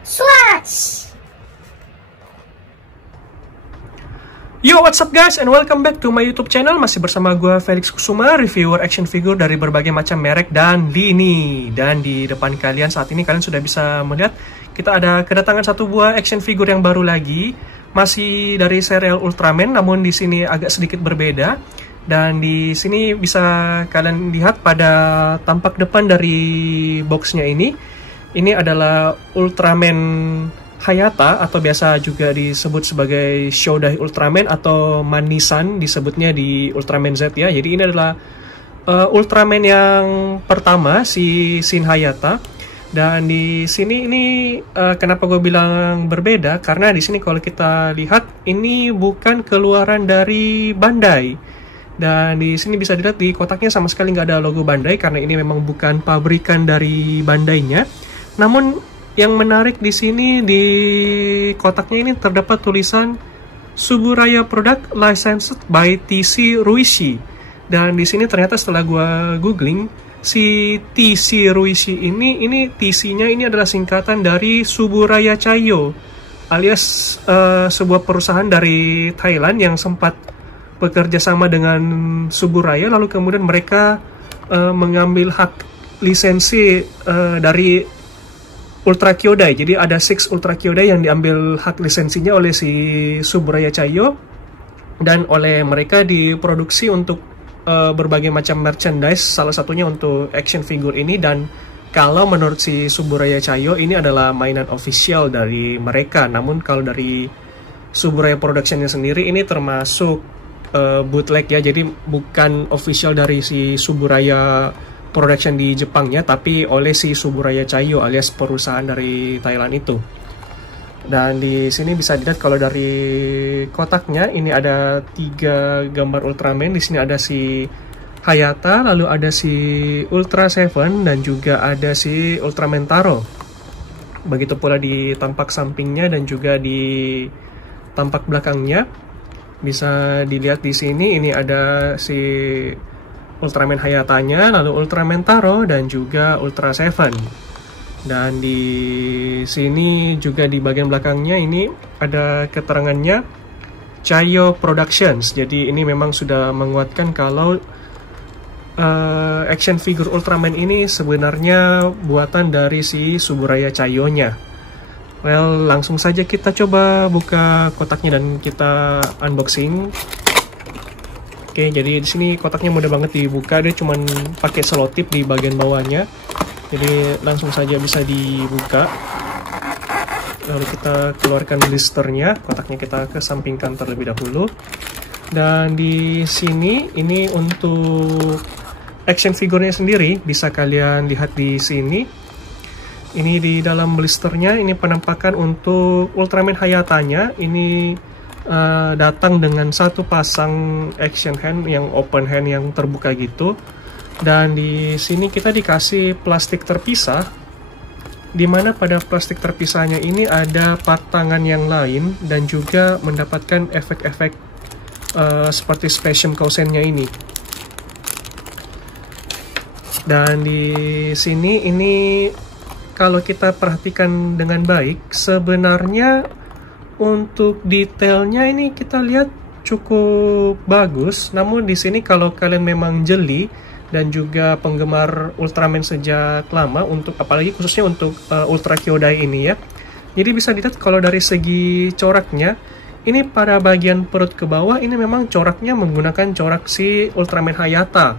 Swatch! Yo, what's up guys, and welcome back to my YouTube channel. Masih bersama gue Felix Kusuma, reviewer action figure dari berbagai macam merek dan lini. Dan di depan kalian saat ini kalian sudah bisa melihat kita ada kedatangan satu buah action figure yang baru lagi, masih dari serial Ultraman, namun di sini agak sedikit berbeda. Dan di sini bisa kalian lihat pada tampak depan dari boxnya ini adalah Ultraman Hayata, atau biasa juga disebut sebagai Shodai Ultraman atau Manisan disebutnya di Ultraman Z ya. Jadi ini adalah Ultraman yang pertama, si Shin Hayata. Dan di sini ini kenapa gue bilang berbeda, karena di sini kalau kita lihat ini bukan keluaran dari Bandai. Dan di sini bisa dilihat di kotaknya sama sekali nggak ada logo Bandai, karena ini memang bukan pabrikan dari Bandainya. Namun yang menarik di sini, di kotaknya ini terdapat tulisan Suburaya Product Licensed by TC Ruishi. Dan di sini ternyata setelah gue googling, si TC Ruishi ini TC-nya ini adalah singkatan dari Suburaya Chayo, alias sebuah perusahaan dari Thailand yang sempat bekerja sama dengan Suburaya, lalu kemudian mereka mengambil hak lisensi dari Ultra Kyodai. Jadi ada 6 Ultra Kyodai yang diambil hak lisensinya oleh si Suburaya Chayo, dan oleh mereka diproduksi untuk berbagai macam merchandise, salah satunya untuk action figure ini. Dan kalau menurut si Suburaya Chayo ini adalah mainan official dari mereka, namun kalau dari Suburaya Production-nya sendiri ini termasuk bootleg ya, jadi bukan official dari si Suburaya Production di Jepangnya, tapi oleh si Suburaya Chayo alias perusahaan dari Thailand itu. Dan di sini bisa dilihat kalau dari kotaknya ini ada 3 gambar Ultraman. Di sini ada si Hayata, lalu ada si Ultra Seven, dan juga ada si Ultraman Taro. Begitu pula di tampak sampingnya dan juga di tampak belakangnya. Bisa dilihat di sini ini ada si Ultraman Hayatanya, lalu Ultraman Taro, dan juga Ultra Seven. Dan di sini juga di bagian belakangnya ini ada keterangannya Chayo Productions. Jadi ini memang sudah menguatkan kalau action figure Ultraman ini sebenarnya buatan dari si Suburaya Chayo-nya. Well, langsung saja kita coba buka kotaknya dan kita unboxing. Oke, jadi di sini kotaknya mudah banget dibuka, dia cuman pakai selotip di bagian bawahnya. Jadi langsung saja bisa dibuka. Lalu kita keluarkan blisternya, kotaknya kita kesampingkan terlebih dahulu. Dan di sini ini untuk action figurnya sendiri, bisa kalian lihat di sini. Ini di dalam blisternya ini penampakan untuk Ultraman Hayatanya. Ini datang dengan satu pasang action hand yang open hand yang terbuka gitu. Dan di sini kita dikasih plastik terpisah, dimana pada plastik terpisahnya ini ada part tangan yang lain dan juga mendapatkan efek-efek seperti Spatium Kausennya ini. Dan di sini ini kalau kita perhatikan dengan baik, sebenarnya untuk detailnya ini kita lihat cukup bagus. Namun di sini kalau kalian memang jeli dan juga penggemar Ultraman sejak lama, untuk apalagi khususnya untuk Ultra Kyodai ini ya, jadi bisa dilihat kalau dari segi coraknya ini pada bagian perut ke bawah ini memang coraknya menggunakan corak si Ultraman Hayata.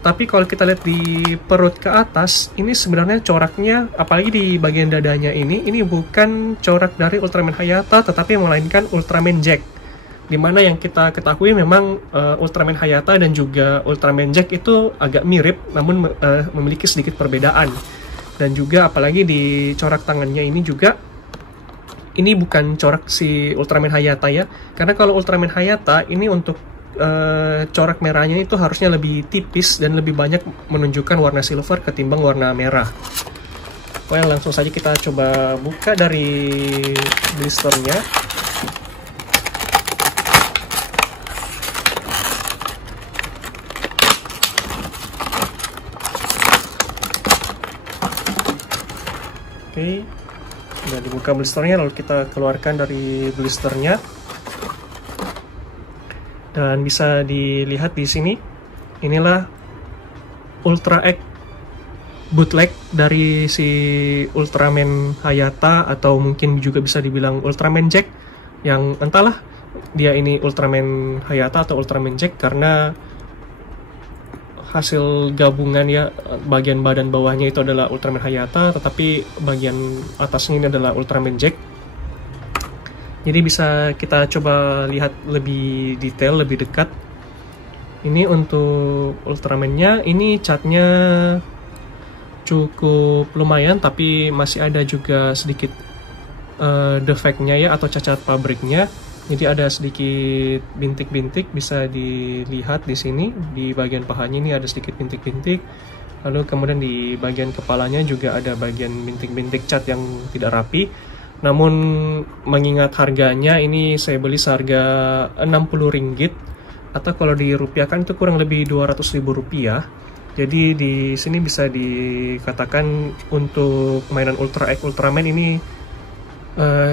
Tapi kalau kita lihat di perut ke atas, ini sebenarnya coraknya, apalagi di bagian dadanya ini bukan corak dari Ultraman Hayata, tetapi melainkan Ultraman Jack. Dimana yang kita ketahui memang Ultraman Hayata dan juga Ultraman Jack itu agak mirip, namun memiliki sedikit perbedaan. Dan juga apalagi di corak tangannya ini juga, ini bukan corak si Ultraman Hayata ya. Karena kalau Ultraman Hayata ini untuk corak merahnya itu harusnya lebih tipis dan lebih banyak menunjukkan warna silver ketimbang warna merah. Well, langsung saja kita coba buka dari blisternya. Oke, Sudah dibuka blisternya, lalu kita keluarkan dari blisternya. Dan bisa dilihat di sini, inilah Ultra X bootleg dari si Ultraman Hayata, atau mungkin juga bisa dibilang Ultraman Jack, yang entahlah dia ini Ultraman Hayata atau Ultraman Jack karena hasil gabungan ya. Bagian badan bawahnya itu adalah Ultraman Hayata, tetapi bagian atasnya ini adalah Ultraman Jack. Jadi bisa kita coba lihat lebih detail, lebih dekat. Ini untuk Ultraman-nya, ini catnya cukup lumayan, tapi masih ada juga sedikit defeknya ya, atau cacat pabriknya. Jadi ada sedikit bintik-bintik, bisa dilihat di sini, di bagian pahanya ini ada sedikit bintik-bintik. Lalu kemudian di bagian kepalanya juga ada bagian bintik-bintik cat yang tidak rapi. Namun mengingat harganya, ini saya beli seharga Rp60, atau kalau dirupiahkan itu kurang lebih Rp200.000. Jadi di sini bisa dikatakan untuk mainan Ultra X Ultraman ini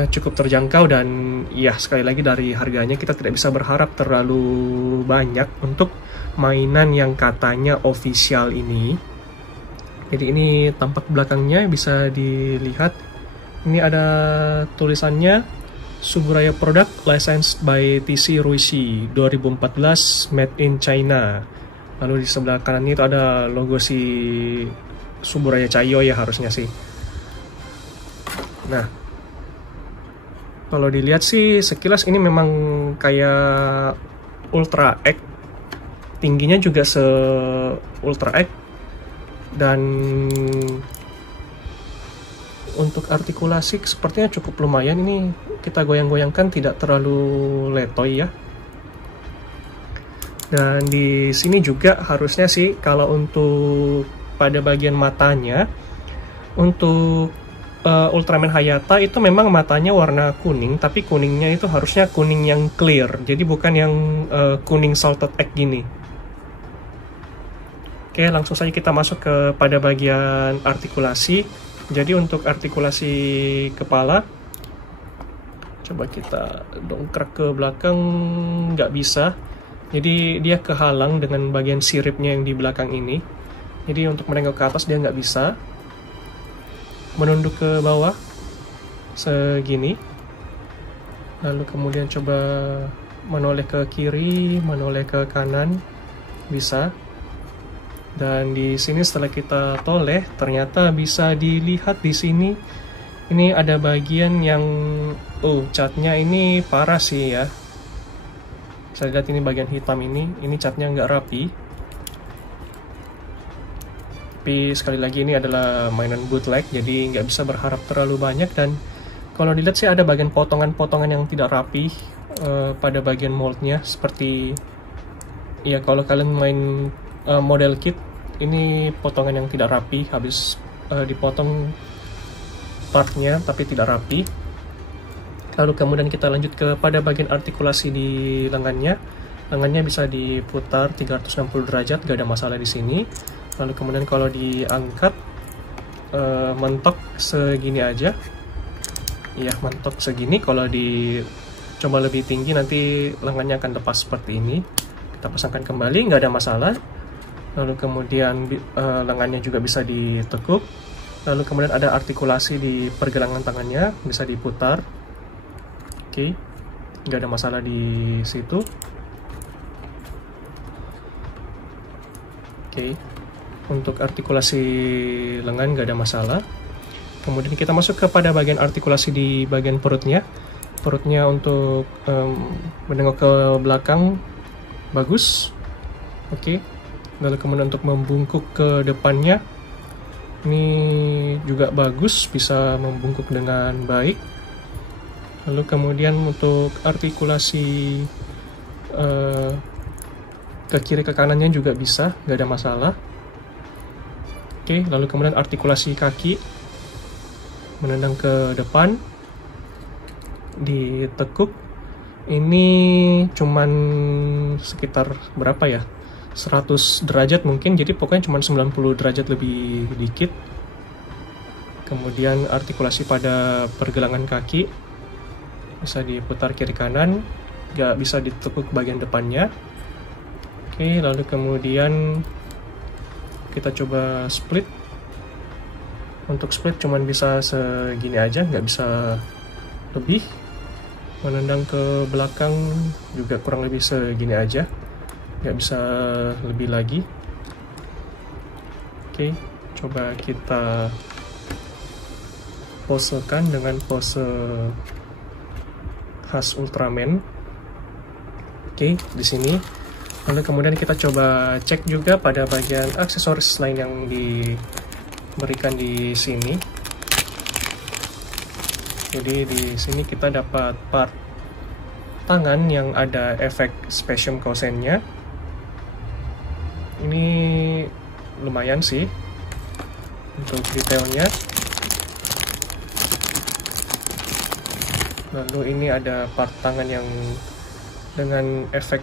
cukup terjangkau, dan ya sekali lagi dari harganya kita tidak bisa berharap terlalu banyak untuk mainan yang katanya official ini. Jadi ini tampak belakangnya bisa dilihat. Ini ada tulisannya Suburaya Product Licensed by TC Ruishi 2014 Made in China. Lalu di sebelah kanan itu ada logo si Suburaya Chayo ya, harusnya sih. Nah, kalau dilihat sih sekilas ini memang kayak Ultra X. Tingginya juga se Ultra X. Dan untuk artikulasi sepertinya cukup lumayan. Ini kita goyang-goyangkan tidak terlalu letoy ya. Dan di sini juga harusnya sih kalau untuk pada bagian matanya, untuk Ultraman Hayata itu memang matanya warna kuning, tapi kuningnya itu harusnya kuning yang clear, jadi bukan yang kuning salted egg gini. Oke, langsung saja kita masuk ke pada bagian artikulasi. Jadi untuk artikulasi kepala, coba kita dongkrak ke belakang, nggak bisa. Jadi dia kehalang dengan bagian siripnya yang di belakang ini. Jadi untuk menengok ke atas dia nggak bisa. Menunduk ke bawah segini. Lalu kemudian coba menoleh ke kiri, menoleh ke kanan, bisa. Dan di sini setelah kita toleh, ternyata bisa dilihat di sini. Ini ada bagian yang, catnya ini parah sih ya. Saya lihat ini bagian hitam ini catnya nggak rapi. Tapi sekali lagi ini adalah mainan bootleg, jadi nggak bisa berharap terlalu banyak. Dan kalau dilihat sih ada bagian potongan-potongan yang tidak rapi pada bagian moldnya. Seperti, ya kalau kalian main model kit, ini potongan yang tidak rapi, habis dipotong partnya tapi tidak rapi. Lalu kemudian kita lanjut ke pada bagian artikulasi di lengannya. Lengannya bisa diputar 360 derajat, gak ada masalah di sini. Lalu kemudian kalau diangkat, mentok segini aja. Iya, mentok segini. Kalau dicoba lebih tinggi nanti lengannya akan lepas seperti ini. Kita pasangkan kembali, nggak ada masalah. Lalu kemudian lengannya juga bisa ditekuk. Lalu kemudian ada artikulasi di pergelangan tangannya, bisa diputar. Oke, nggak ada masalah di situ. Oke, untuk artikulasi lengan nggak ada masalah. Kemudian kita masuk kepada bagian artikulasi di bagian perutnya. Perutnya untuk menengok ke belakang bagus. Oke. Lalu kemudian untuk membungkuk ke depannya, ini juga bagus, bisa membungkuk dengan baik. Lalu kemudian untuk artikulasi ke kiri ke kanannya juga bisa, nggak ada masalah. Oke, lalu kemudian artikulasi kaki, menendang ke depan, ditekuk. Ini cuman sekitar berapa ya? 100 derajat mungkin, jadi pokoknya cuma 90 derajat lebih dikit. Kemudian artikulasi pada pergelangan kaki bisa diputar kiri kanan, nggak bisa ditekuk bagian depannya. Oke, lalu kemudian kita coba split. Untuk split cuman bisa segini aja, nggak bisa lebih. Menendang ke belakang juga kurang lebih segini aja, nggak bisa lebih lagi. Oke, coba kita posekan dengan pose khas Ultraman. Oke, di sini. Lalu kemudian kita coba cek juga pada bagian aksesoris lain yang diberikan di sini. Jadi di sini kita dapat part tangan yang ada efek Spatium Cosennya. Ini lumayan sih untuk detailnya. Lalu ini ada part tangan yang dengan efek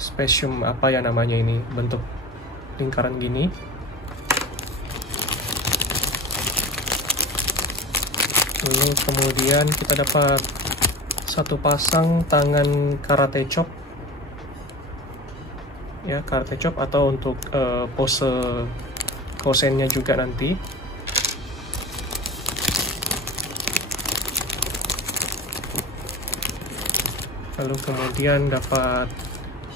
Spatium, apa ya namanya ini, bentuk lingkaran gini. Lalu kemudian kita dapat satu pasang tangan karate chop. Ya, karate chop atau untuk pose kosennya juga nanti. Lalu kemudian dapat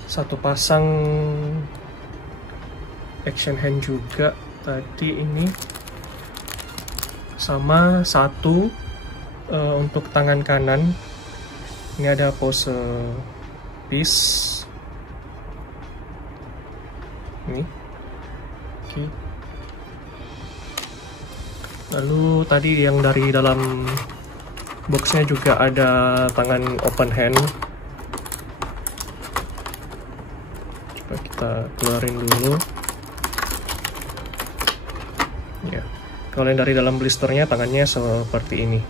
satu pasang action hand juga tadi ini, sama satu untuk tangan kanan. Ini ada pose peace ini. Oke. Lalu tadi yang dari dalam boxnya juga ada tangan open hand. Coba kita keluarin dulu. Ya, kalau yang dari dalam blisternya tangannya seperti ini.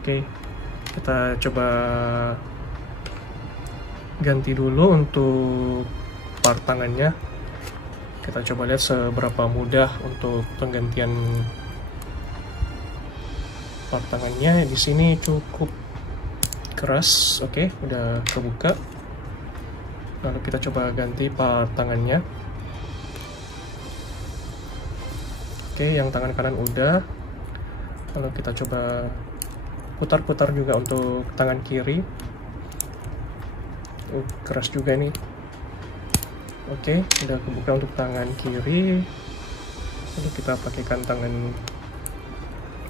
Oke, kita coba ganti dulu untuk part tangannya. Kita coba lihat seberapa mudah untuk penggantian part tangannya. Di sini cukup keras. Oke, udah kebuka. Lalu kita coba ganti part tangannya. Oke, yang tangan kanan udah. Lalu kita coba putar-putar juga untuk tangan kiri. Keras juga nih. Oke, udah kebuka untuk tangan kiri. Lalu kita pakaikan tangan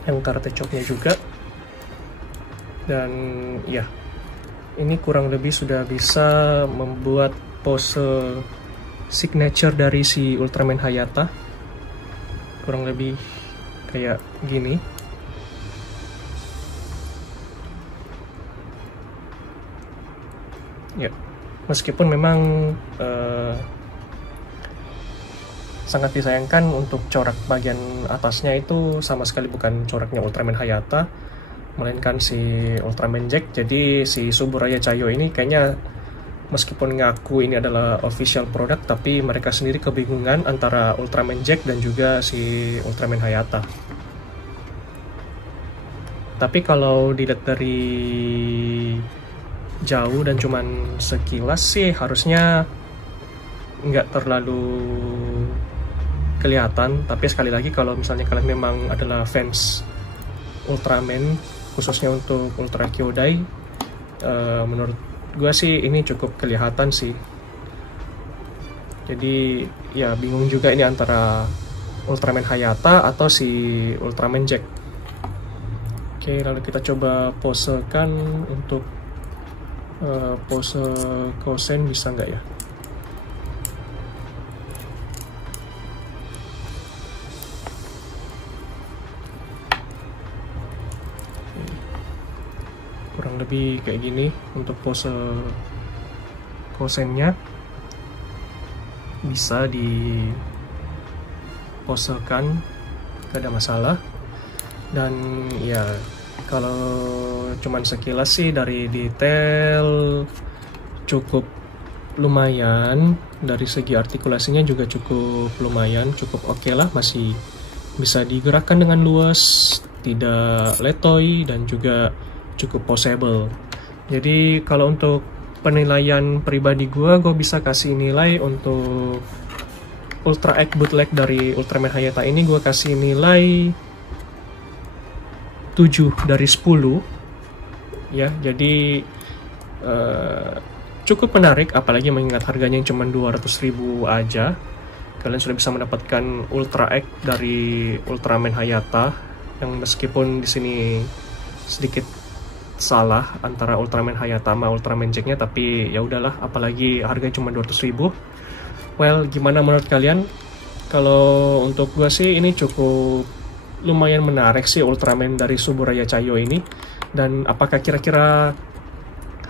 yang karate chopnya juga. Dan ya, ini kurang lebih sudah bisa membuat pose signature dari si Ultraman Hayata. Kurang lebih kayak gini. Ya, meskipun memang sangat disayangkan untuk corak bagian atasnya itu sama sekali bukan coraknya Ultraman Hayata, melainkan si Ultraman Jack. Jadi si Suburaya Chayo ini kayaknya meskipun ngaku ini adalah official product, tapi mereka sendiri kebingungan antara Ultraman Jack dan juga si Ultraman Hayata. Tapi kalau dilihat dari jauh dan cuman sekilas sih harusnya nggak terlalu kelihatan. Tapi sekali lagi, kalau misalnya kalian memang adalah fans Ultraman, khususnya untuk Ultra Kyodai, menurut gue sih ini cukup kelihatan sih. Jadi ya bingung juga ini antara Ultraman Hayata atau si Ultraman Jack. Oke, lalu kita coba posekan untuk pose kosen, bisa nggak ya? Kurang lebih kayak gini untuk pose kosennya. Bisa diposekan, gak ada masalah. Dan ya, kalau cuman sekilas sih dari detail cukup lumayan, dari segi artikulasinya juga cukup lumayan, cukup oke lah, masih bisa digerakkan dengan luas, tidak letoy, dan juga cukup posable. Jadi kalau untuk penilaian pribadi gue bisa kasih nilai untuk Ultra X bootleg dari Ultraman Hayata ini, gue kasih nilai 7 dari 10 ya. Jadi cukup menarik, apalagi mengingat harganya yang cuma 200.000 aja. Kalian sudah bisa mendapatkan Ultra X dari Ultraman Hayata, yang meskipun di sini sedikit salah antara Ultraman Hayata sama Ultraman Jack-nya, tapi ya udahlah, apalagi harganya cuma 200.000. Well, gimana menurut kalian? Kalau untuk gue sih ini cukup lumayan menarik sih Ultraman dari Suburaya Chayo ini. Dan apakah kira-kira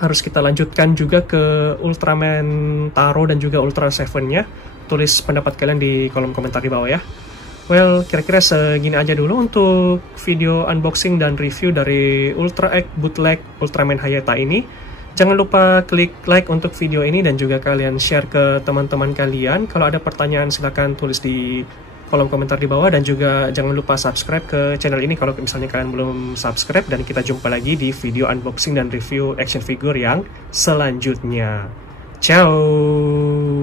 harus kita lanjutkan juga ke Ultraman Taro dan juga Ultra Seven-nya? Tulis pendapat kalian di kolom komentar di bawah ya. Well, kira-kira segini aja dulu untuk video unboxing dan review dari Ultra X bootleg Ultraman Hayata ini. Jangan lupa klik like untuk video ini dan juga kalian share ke teman-teman kalian. Kalau ada pertanyaan silahkan tulis di kolom komentar di bawah, dan juga jangan lupa subscribe ke channel ini kalau misalnya kalian belum subscribe. Dan kita jumpa lagi di video unboxing dan review action figure yang selanjutnya. Ciao!